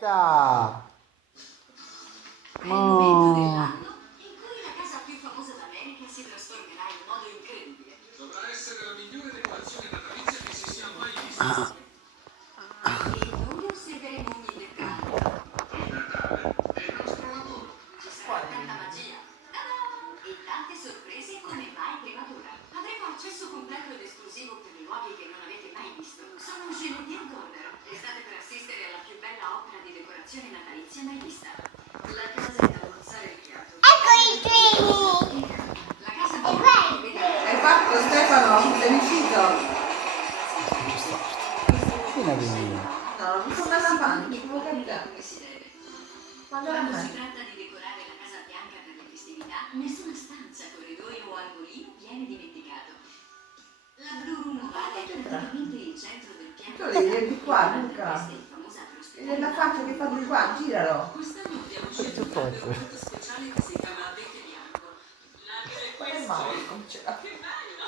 Da. È il momento dell'anno in cui la casa più famosa d'America si trasformerà in modo incredibile. Dovrà essere la migliore decorazione natalizia che si sia mai vista. E noi osserveremo ogni dettaglio. Il Natale è il nostro lavoro. Ci sarà tanta magia. Ta-da! E tante sorprese come mai prima d'ora. Avremo accesso completo ed esclusivo per i luoghi che non avete mai visto. Sono Genevieve Corner e state per assistere alla più bella opera di decorazione natalizia mai vista. La casa è da mozzare il piatto. Ecco i treni! La casa E quelli! Hai fatto, Stefano? Sei riuscito? Vieni, vieni. No, non mi sono data avanti, non può capitare. come si deve. Quando Quando era si me? tratta di decorare la casa bianca per le festività, nessuna stanza, corridoio o angolino viene dimenticato. La Blue Room ovale è praticamente il centro del piano. Tu devi di qua, Luca. Questa è famosa per E ospitare nella faccia che fa di qua, giralo. Quest'anno abbiamo scelto un albero speciale che si chiama Abete Bianco. L'albero è Qual è questo. male? Non ce l'ha. Che bello!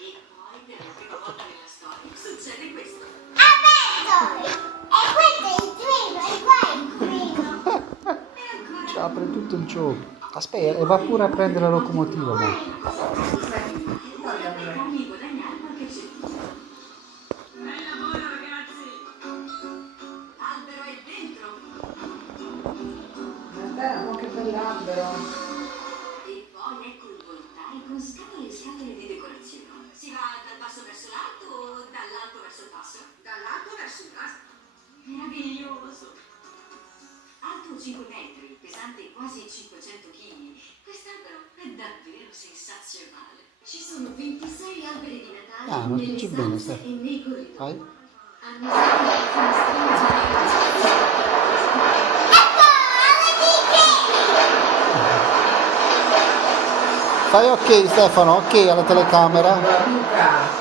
E poi per la prima volta nella storia succede questo. Aspetta! E questo è il treno, e qua è il treno! Ci apre tutto il gioco. Aspetta, e va pure a prendere la locomotiva. Ma. Fammi guadagnare qualche centesimo. Bel lavoro ragazzi! Albero è dentro! Guarda, che bell'albero. E poi ecco il volontari con scatole e scatole di decorazione. Si va dal basso verso l'alto o dall'alto verso il basso? Dall'alto verso il basso. Meraviglioso! Alto 5 metri, pesante quasi 500 kg. Quest'albero è davvero sensazionale. Ci sono 26 alberi di Natale Ah, non nelle dici bene, stanze Stefano. e nei corridoi. Vai. Hanno sempre Fai ok Stefano, ok alla telecamera. Luca.